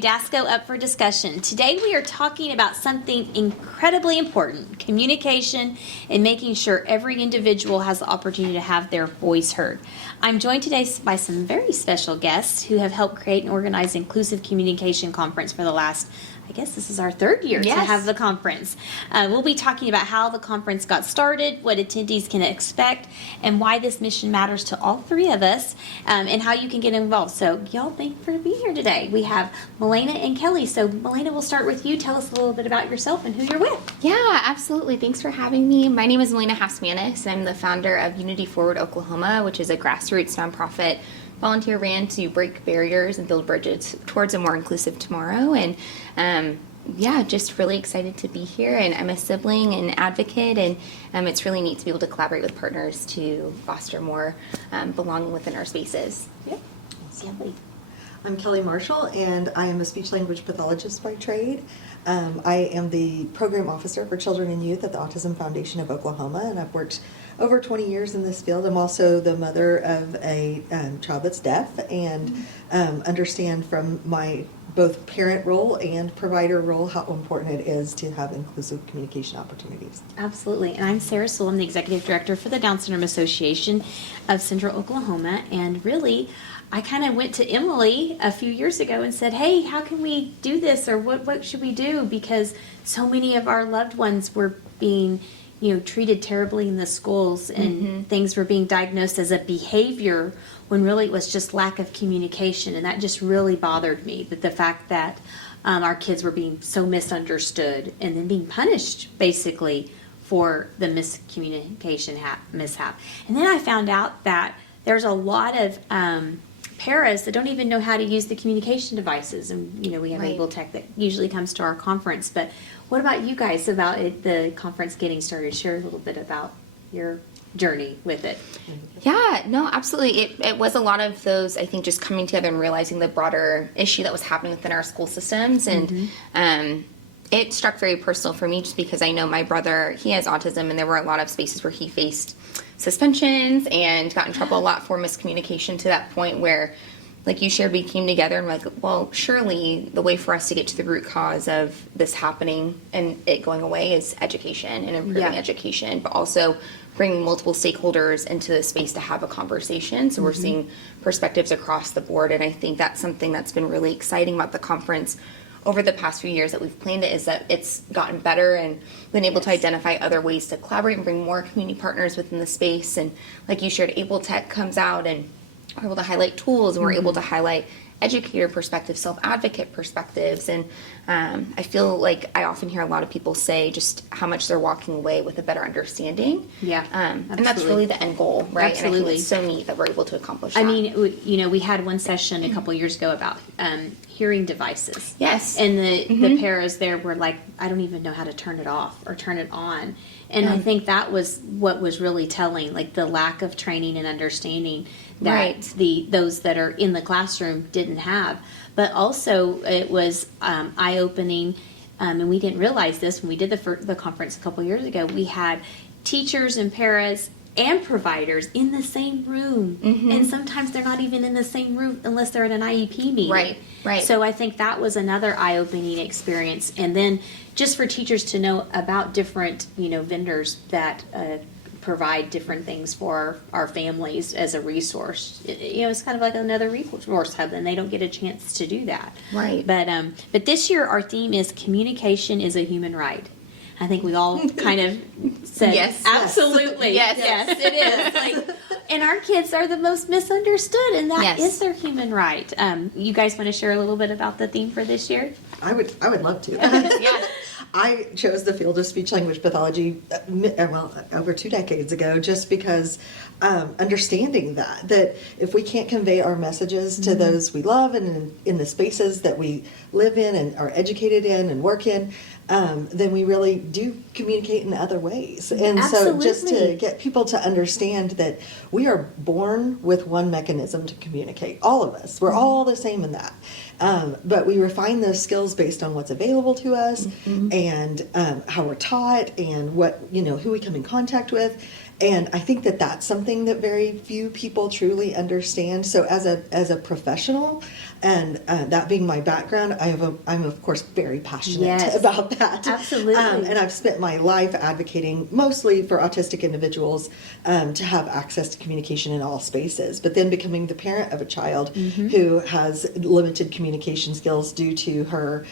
to DSACO Up for Discussion. Today we are talking about something incredibly important, communication and making sure every individual has the opportunity to have their voice heard. I'm joined today by some very special guests who have helped create and organize Inclusive Communication Conference for the last, I guess this is our third year to have the conference. We'll be talking about how the conference got started, what attendees can expect, and why this mission matters to all three of us, and how you can get involved. So, y'all, thank you for being here today. We have Milena and Kelly. So, Milena, we'll start with you. Tell us a little bit about yourself and who you're with. Yeah, absolutely. Thanks for having me. My name is Milena Hafsmanis. I'm the founder of Unity Forward Oklahoma, which is a grassroots nonprofit volunteer ran to break barriers and build bridges towards a more inclusive tomorrow. And just really excited to be here. And I'm a sibling and advocate, and it's really neat to be able to collaborate with partners to foster more belonging within our spaces. Yep. Kelly. I'm Kelly Marshall, and I am a speech-language pathologist by trade. I am the program officer for children and youth at the Autism Foundation of Oklahoma, and I've worked over 20 years in this field. I'm also the mother of a child that's deaf, and understand from my both parent role and provider role how important it is to have inclusive communication opportunities. Absolutely. And I'm Sarah Sewell. I'm the Executive Director for the Down Syndrome Association of Central Oklahoma. And really, I kind of went to Emily a few years ago and said, hey, how can we do this, or what should we do? Because so many of our loved ones were being treated terribly in the schools, and things were being diagnosed as a behavior when really it was just lack of communication. And that just really bothered me, that the fact that our kids were being so misunderstood and then being punished basically for the miscommunication mishap. And then I found out that there's a lot of paras that don't even know how to use the communication devices. And, we have Able Tech that usually comes to our conference. But what about you guys, about the conference getting started? Share a little bit about your journey with it. Yeah, no, absolutely. It was a lot of those, I think, just coming together and realizing the broader issue that was happening within our school systems. And it struck very personal for me, just because I know my brother, he has autism, and there were a lot of spaces where he faced suspensions and got in trouble a lot for miscommunication, to that point where, like you shared, we came together and we're like, well, surely the way for us to get to the root cause of this happening and it going away is education and improving education, but also bringing multiple stakeholders into the space to have a conversation. So we're seeing perspectives across the board. And I think that's something that's been really exciting about the conference over the past few years that we've planned it, is that it's gotten better and been able to identify other ways to collaborate and bring more community partners within the space. And like you shared, Able Tech comes out and we're able to highlight tools, and we're able to highlight educator perspectives, self-advocate perspectives. And I feel like I often hear a lot of people say just how much they're walking away with a better understanding. Yeah, and that's really the end goal, right? Absolutely. And I think it's so neat that we're able to accomplish that. I mean, we had one session a couple years ago about hearing devices. Yes. And the paras there were like, I don't even know how to turn it off or turn it on. And I think that was what was really telling, like the lack of training and understanding that those that are in the classroom didn't have. But also it was eye-opening, and we didn't realize this when we did the conference a couple years ago. We had teachers and paras and providers in the same room, and sometimes they're not even in the same room unless they're at an IEP meeting. Right. So I think that was another eye-opening experience. And then just for teachers to know about different, vendors that provide different things for our families as a resource. It's kind of like another resource hub, and they don't get a chance to do that. Right. But this year our theme is communication is a human right. I think we all kind of said, yes, absolutely, yes, it is. And our kids are the most misunderstood, and that is their human right. You guys want to share a little bit about the theme for this year? I would love to. I chose the field of speech-language pathology, over 2 decades ago, just because understanding that if we can't convey our messages to those we love and in the spaces that we live in and are educated in and work in, then we really do communicate in other ways. And so just to Absolutely. get people to understand that we are born with one mechanism to communicate, all of us. We're all the same in that. But we refine those skills based on what's available to us and how we're taught and what, who we come in contact with. And I think that that's something that very few people truly understand. So as a professional, and that being my background, I'm of course very passionate Yes. about that. Absolutely. And I've spent my life advocating mostly for autistic individuals to have access to communication in all spaces. But then becoming the parent of a child who has limited communication skills due to her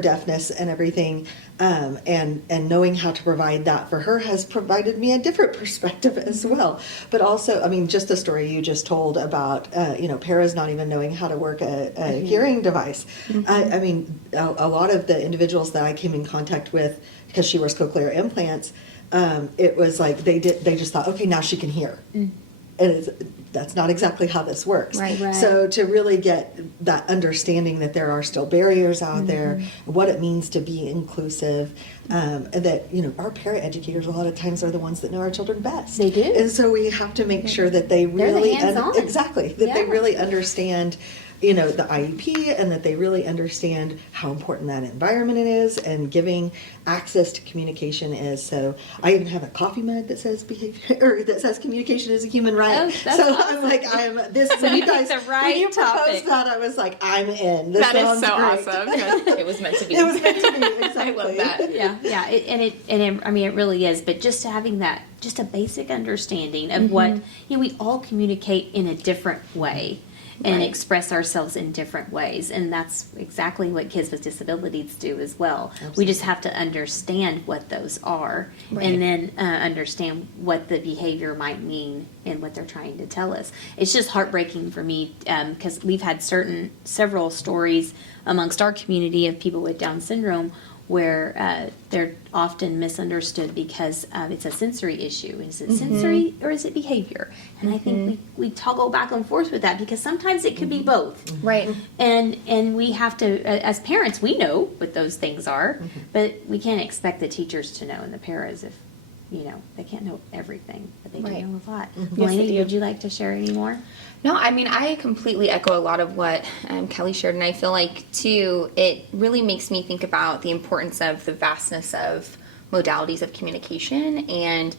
deafness and everything, and knowing how to provide that for her has provided me a different perspective as well. But also, I mean, just the story you just told about, Para's not even knowing how to work a hearing device. I mean, a lot of the individuals that I came in contact with, because she wears cochlear implants, it was like they just thought, okay, now she can hear. And that's not exactly how this works. Right. Right. So to really get that understanding that there are still barriers out there, what it means to be inclusive, and that our paraeducators a lot of times are the ones that know our children best. They do. And so we have to make sure that they They're the really hands-on. exactly that they Yeah. really understand the IEP, and that they really understand how important that environment it is, and giving access to communication is. So I even have a coffee mug that says behavior, or that says communication is a human right. Oh, that's so awesome. I'm like, when you guys Picked the right when you proposed topic. that, I was like, I'm in. This That is sounds so great. awesome. It was meant to be. It was meant to be. Exactly. I love that. Yeah. It really is. But just having that, just a basic understanding of what, we all communicate in a different way and Right. express ourselves in different ways. And that's exactly what kids with disabilities do as well. We just have to understand what those are, Right. and then understand what the behavior might mean and what they're trying to tell us. It's just heartbreaking for me because we've had several stories amongst our community of people with Down syndrome where they're often misunderstood because it's a sensory issue. Is it sensory or is it behavior? And I think we toggle back and forth with that because sometimes it could be both. Right. And we have to, as parents, we know what those things are, but we can't expect the teachers to know and the paras if, they can't know everything, but they do Right. know a lot. Yes, Melanie, they do. would you like to share any more? No, I mean, I completely echo a lot of what Kelly shared, and I feel like, too, it really makes me think about the importance of the vastness of modalities of communication. And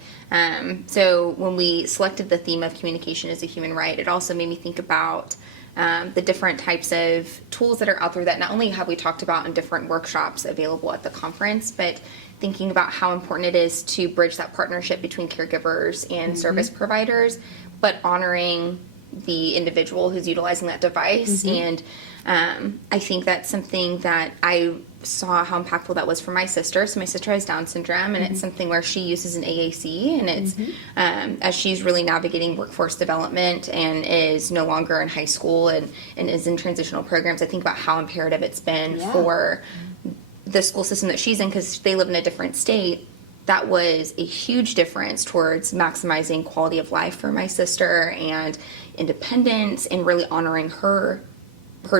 so when we selected the theme of communication as a human right, it also made me think about the different types of tools that are out there that not only have we talked about in different workshops available at the conference, but thinking about how important it is to bridge that partnership between caregivers and service providers, but honoring the individual who's utilizing that device. And I think that's something that I saw how impactful that was for my sister. So my sister has Down syndrome, and it's something where she uses an AAC, and it's as she's really navigating workforce development and is no longer in high school and is in transitional programs. I think about how imperative it's been for the school system that she's in, because they live in a different state. That was a huge difference towards maximizing quality of life for my sister and independence, and really honoring her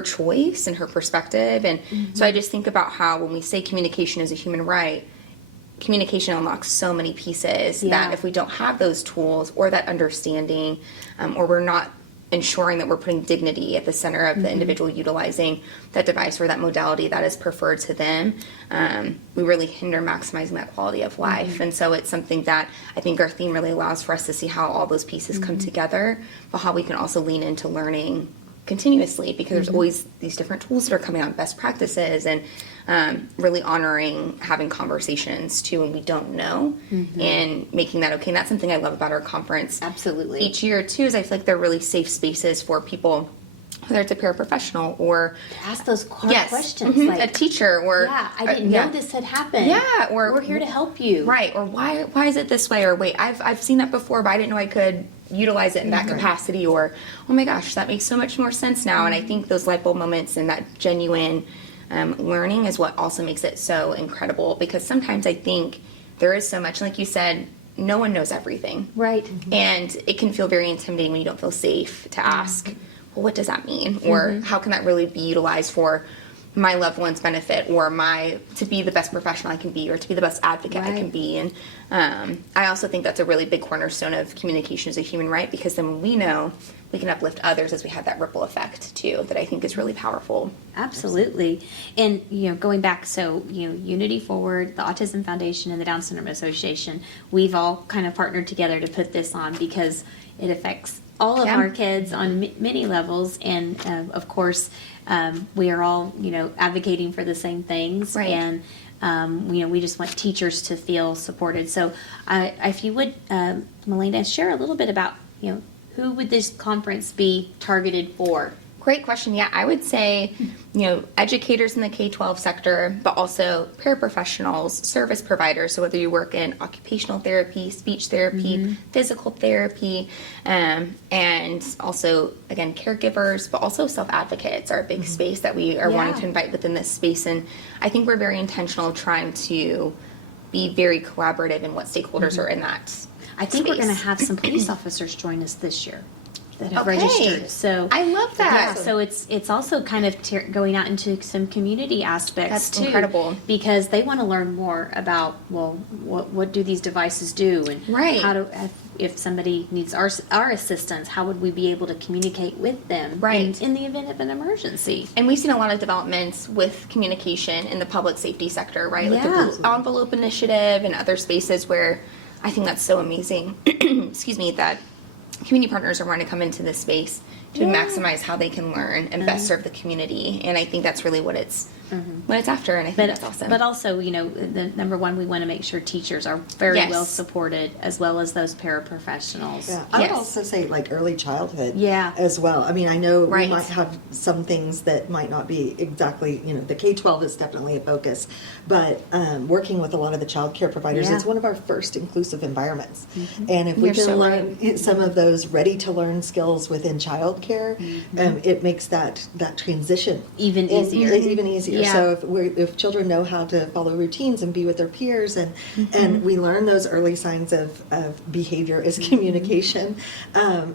choice and her perspective. And so I just think about how when we say communication is a human right, communication unlocks so many pieces that if we don't have those tools or that understanding, or we're not ensuring that we're putting dignity at the center of the individual utilizing that device or that modality that is preferred to them, we really hinder maximizing that quality of life. And so it's something that I think our theme really allows for us to see how all those pieces come together, but how we can also lean into learning continuously, because there's always these different tools that are coming out, best practices, and really honoring having conversations too when we don't know, and making that okay. And that's something I love about our conference. Absolutely. Each year too, is I feel like they're really safe spaces for people, whether it's a paraprofessional or Ask those hard questions. a Like, teacher, or I didn't know this had happened. Yeah, or we're here to help you. right, or why is it this way, or wait, I've seen that before, but I didn't know I could utilize it in that capacity, or oh my gosh, that makes so much more sense now. And I think those light bulb moments and that genuine learning is what also makes it so incredible, because sometimes I think there is so much, like you said, no one knows everything. Right. And it can feel very intimidating when you don't feel safe to ask, well, what does that mean? Or how can that really be utilized for my loved ones benefit, or to be the best professional I can be, or to be the best advocate I can Right. be. And I also think that's a really big cornerstone of communication as a human right, because then when we know, we can uplift others as we have that ripple effect too, that I think is really powerful. Absolutely. And, going back, so, Unity Forward, the Autism Foundation, and the Down Syndrome Association, we've all kind of partnered together to put this on because it affects all of Yeah. our kids on many levels. And, of course, we are all, advocating for the same things. Right. And, we just want teachers to feel supported. So if you would, Melina, share a little bit about, who would this conference be targeted for? Great question. Yeah, I would say, educators in the K-12 sector, but also paraprofessionals, service providers. So whether you work in occupational therapy, speech therapy, physical therapy, and also, again, caregivers, but also self-advocates are a big space that we are wanting Yeah. to invite within this space. And I think we're very intentional trying to be very collaborative in what stakeholders are in that I think we're space. going to have some police officers join us this year that have Okay. registered. So I love that. Yeah, so it's also kind of going out into some community aspects That's too, incredible. because they want to learn more about what do these devices do, and Right. how do if somebody needs our assistance, how would we be able to communicate with them Right. in the event of an emergency? And we've seen a lot of developments with communication in the public safety sector, right? Like the Yeah. Blue Envelope Initiative and other spaces where I think that's so amazing. Excuse me, that community partners are wanting to come into this space to Yeah. maximize how they can learn and best serve the community. And I think that's really what it's after, and I think that's awesome. But also, the number one, we want to make sure teachers are very Yes. well supported, as well as those paraprofessionals. Yeah, I would Yes. also say like early childhood Yeah. as well. I mean, I know Right. we might have some things that might not be exactly, the K-12 is definitely a focus, but working with a lot of the child care providers, Yeah. it's one of our first inclusive environments. And if we You're can so learn some of those ready to learn skills within child care, it makes that transition Even easier. Even easier. Yeah. So if children know how to follow routines and be with their peers, and we learn those early signs of behavior as communication,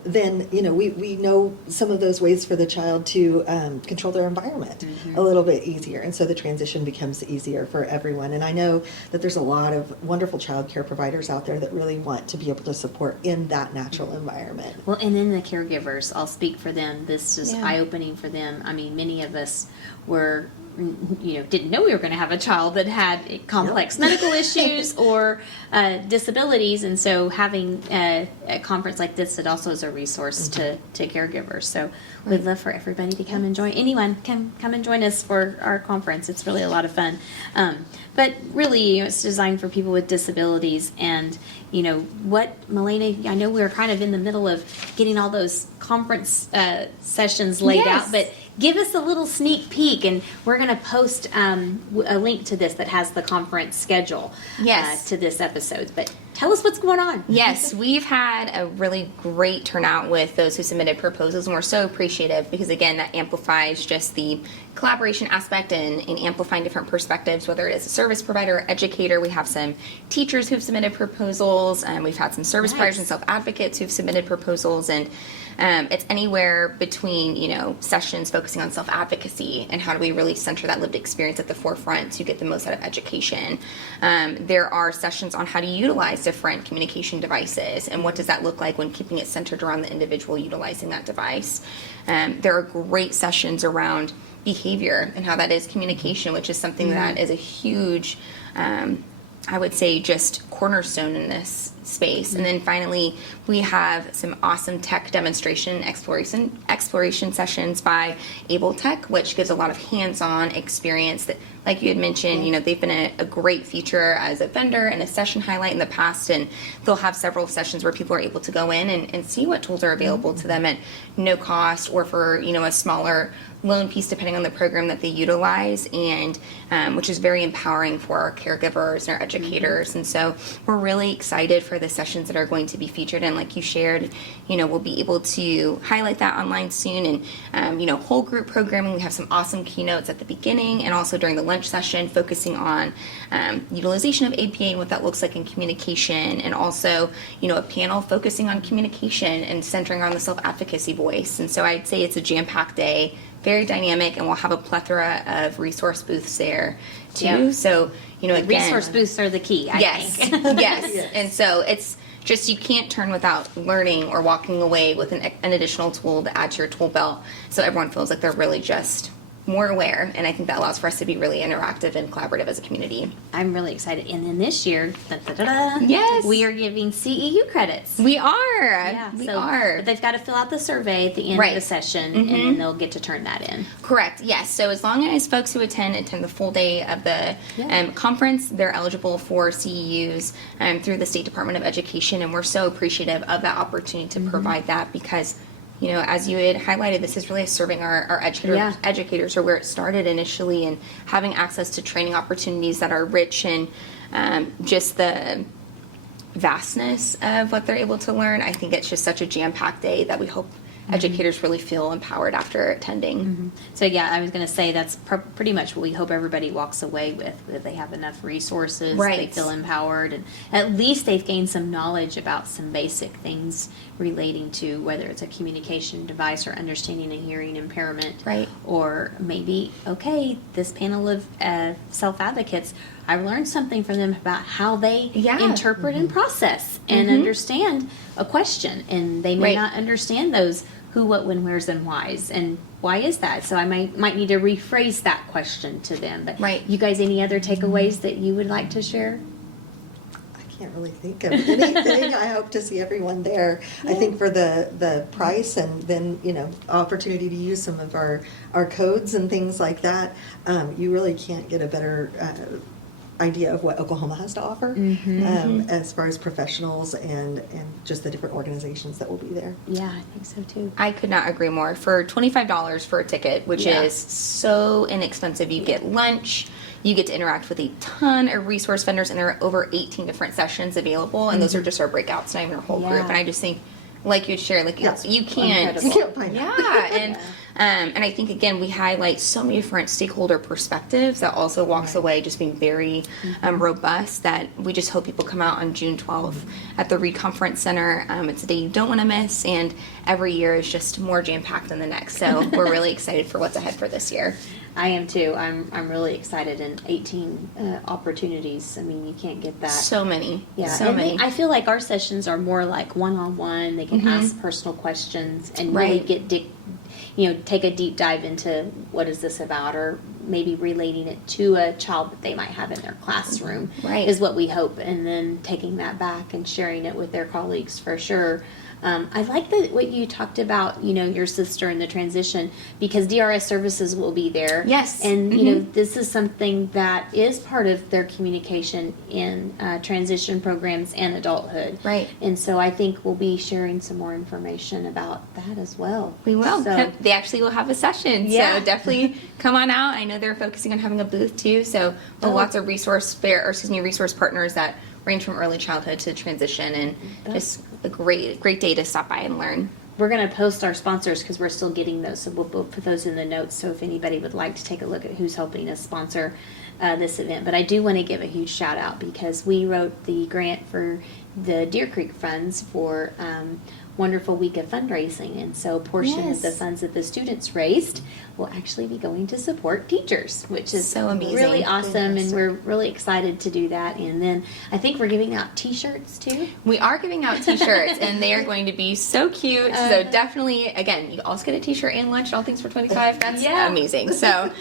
then we know some of those ways for the child to control their environment a little bit easier, and so the transition becomes easier for everyone. And I know that there's a lot of wonderful child care providers out there that really want to be able to support in that natural environment. Well, and then the caregivers, I'll speak for them. This is Yeah. eye-opening for them. I mean, many of us were, didn't know we were going to have a child that had complex medical issues or disabilities. And so having a conference like this, it also is a resource to caregivers. So we'd love for everybody to come and join. Anyone can come and join us for our conference. It's really a lot of fun. But really, it's designed for people with disabilities. And, what, Melina, I know we're kind of in the middle of getting all those conference sessions laid Yes. out, but give us a little sneak peek, and we're going to post a link to this that has the conference schedule Yes. to this episode. But tell us what's going on. Yes, we've had a really great turnout with those who submitted proposals, and we're so appreciative because, again, that amplifies just the collaboration aspect and amplifying different perspectives, whether it is a service provider or educator. We have some teachers who've submitted proposals, and we've had some service Nice. providers and self-advocates who've submitted proposals, and it's anywhere between, sessions focusing on self-advocacy and how do we really center that lived experience at the forefront to get the most out of education. There are sessions on how to utilize different communication devices and what does that look like when keeping it centered around the individual utilizing that device. There are great sessions around behavior and how that is communication, which is something that is a huge, I would say, just cornerstone in this space. And then finally, we have some awesome tech demonstration exploration sessions by Able Tech, which gives a lot of hands-on experience that, like you had mentioned, they've been a great feature as a vendor and a session highlight in the past, and they'll have several sessions where people are able to go in and see what tools are available to them at no cost or for, a smaller loan piece depending on the program that they utilize, and which is very empowering for our caregivers and our educators. And so we're really excited for the sessions that are going to be featured, and like you shared, we'll be able to highlight that online soon. And whole group programming, we have some awesome keynotes at the beginning and also during the lunch session focusing on utilization of APA and what that looks like in communication, and also a panel focusing on communication and centering on the self-advocacy voice. And so I'd say it's a jam-packed day very dynamic, and we'll have a plethora of resource booths there too. Yep. So, again, Resource booths are the key, I yes, think. yes. Yes. And so it's just, you can't turn without learning or walking away with an additional tool to add to your tool belt, so everyone feels like they're really just more aware. And I think that allows for us to be really interactive and collaborative as a community. I'm really excited. And then this year, Yes. we are giving CEU credits. We are. Yeah, We so, are. But they've got to fill out the survey at the end Right. of the session, and then they'll get to turn that in. Correct. Yes. So as long as folks who attend the full day of the conference, they're eligible for CEUs through the State Department of Education, and we're so appreciative of that opportunity to provide that because, as you had highlighted, this is really serving our educators are where it started initially, and having access to training opportunities that are rich in just the vastness of what they're able to learn. I think it's just such a jam-packed day that we hope educators really feel empowered after attending. So yeah, I was going to say that's pretty much what we hope everybody walks away with, that they have enough resources, they Right. feel empowered, and at least they've gained some knowledge about some basic things relating to whether it's a communication device or understanding a hearing impairment. Right. Or maybe, okay, this panel of self-advocates, I've learned something from them about how they interpret and process and understand a question, and they may Right. not understand those who, what, when, where's, and why's, and why is that? So I might need to rephrase that question to them. But Right. you guys, any other takeaways that you would like to share? I can't really think of anything. I hope to see everyone there. I think for the price and then, opportunity to use some of our codes and things like that, you really can't get a better idea of what Oklahoma has to offer as far as professionals and just the different organizations that will be there. Yeah, I think so too. I could not agree more. For $25 for a ticket, which Yeah. is so inexpensive, you get lunch, you get to interact with a ton of resource vendors, and there are over 18 different sessions available, and those are just our breakouts, not even our whole group. Yeah. And I just think, like you'd share, like Yeah. you can't, You can't find out. yeah, and I think again we highlight so many different stakeholder perspectives that also walks away just being very robust. That we just hope people come out on June 12th at the Reed Conference Center. It's a day you don't want to miss, and every year is just more jam packed than the next. So we're really excited for what's ahead for this year. I am too. I'm really excited, and 18 opportunities. I mean, you can't get that. So many, Yeah, so and many. I feel like our sessions are more like one-on-one. They can ask personal questions and really Right. take a deep dive into what is this about, or maybe relating it to a child that they might have in their classroom. Right. Is what we hope, and then taking that back and sharing it with their colleagues for sure. I like what you talked about, your sister and the transition, because DRS services will be there. Yes. And, this is something that is part of their communication in transition programs and adulthood. Right. And so I think we'll be sharing some more information about that as well. We will. So, They actually will have a session, Yeah. so definitely come on out. I know they're focusing on having a booth too, so we'll have lots of resource partners that range from early childhood to transition, and just a great day to stop by and learn. we're going to post our sponsors because we're still getting those, so we'll put those in the notes. So if anybody would like to take a look at who's helping us sponsor this event. But I do want to give a huge shout out because we wrote the grant for the Deer Creek funds for Wonderful Week of Fundraising, and so a portion of the funds that the students raised will actually be going to support teachers, which is So amazing. really awesome, and Fantastic. we're really excited to do that. And then I think we're giving out T-shirts too. We are giving out T-shirts, and they are going to be so cute. So definitely, again, you also get a T-shirt and lunch, all things for $25. That's amazing. So,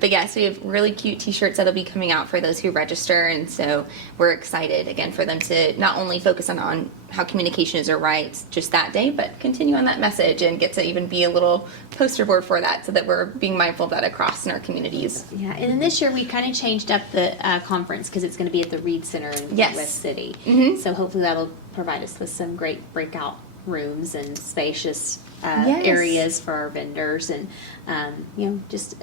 but yes, we have really cute T-shirts that'll be coming out for those who register, and so we're excited again for them to not only focus on how communication is right just that day, but continue on that message and get to even be a little poster board for that, so that we're being mindful of that across in our communities. Yeah, and then this year we kind of changed up the conference because it's going to be at the Reed Center in Yes. West City. So hopefully that'll provide us with some great breakout rooms and spacious areas for our vendors, and just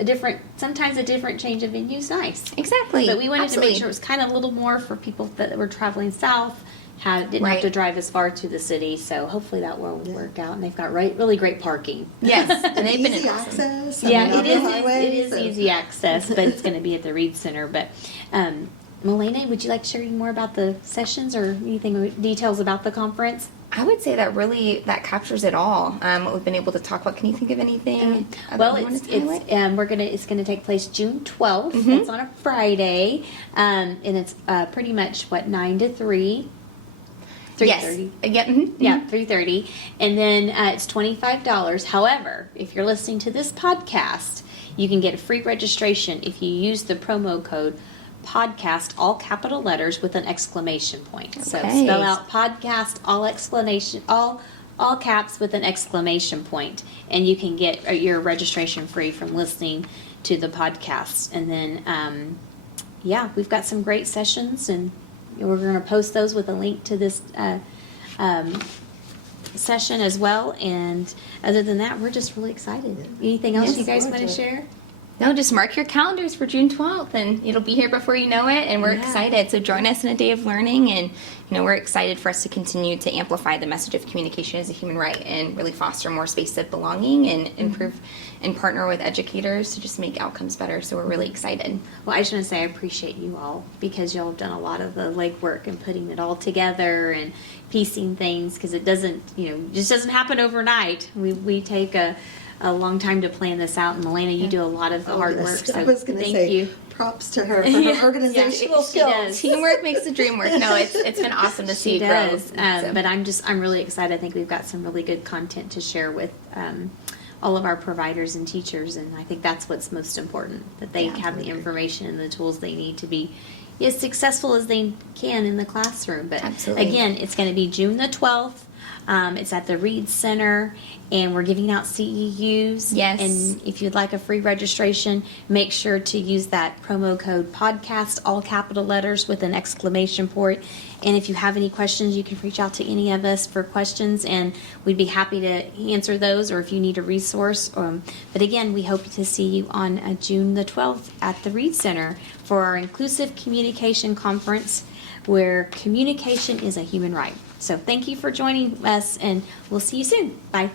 sometimes a different change of venue is nice. Exactly. But we wanted to Absolutely. make sure it was kind of a little more for people that were traveling south. Didn't have to drive as far to the city, so hopefully that will work out. And they've got really great parking. Yes, and they've been Easy awesome. access. It is. Highway, It is so. easy access, but it's going to be at the Reed Center. But Melena, would you like to share any more about the sessions or anything details about the conference? I would say that captures it all. What we've been able to talk about. Can you think of anything? Well, you wanted to highlight? it's gonna take place June 12th. Mm-hmm. It's on a Friday, and it's pretty much 9 to 3. 3:30. Yes. Yeah. Mm-hmm. Yeah, 3:30, and then it's $25. However, if you're listening to this podcast, you can get a free registration if you use the promo code podcast, all capital letters with an exclamation point. So Okay. spell out podcast, all caps with an exclamation point, and you can get your registration free from listening to the podcast. And then, we've got some great sessions, and we're going to post those with a link to this session as well. And other than that, we're just really excited. Anything else Yes, you guys want to gorgeous. share? No, just mark your calendars for June 12th, and it'll be here before you know it, and we're Yeah. excited. So join us in a day of learning, and we're excited for us to continue to amplify the message of communication as a human right and really foster more space of belonging and improve and partner with educators to just make outcomes better. So we're really excited. Well, I just want to say I appreciate you all, because y'all have done a lot of the legwork and putting it all together and piecing things, because it doesn't, just doesn't happen overnight. We take a long time to plan this out, and Milena, you do a lot of the hard work. Yes. So I was going to thank say you. props to her for her organizational she does. skills. Teamwork makes the dream work. No, it's been awesome to see She you grow. does. But I'm really excited. I think we've got some really good content to share with all of our providers and teachers, and I think that's what's most important, that they have the information and the tools they need to be as successful as they can in the classroom. But Absolutely. again, it's going to be June the 12th. It's at the Reed Center, and we're giving out CEUs. Yes. And if you'd like a free registration, make sure to use that promo code podcast, all capital letters with an exclamation point. And if you have any questions, you can reach out to any of us for questions, and we'd be happy to answer those, or if you need a resource. But again, we hope to see you on June the 12th at the Reed Center for our Inclusive Communication Conference, where communication is a human right. So thank you for joining us, and we'll see you soon. Bye.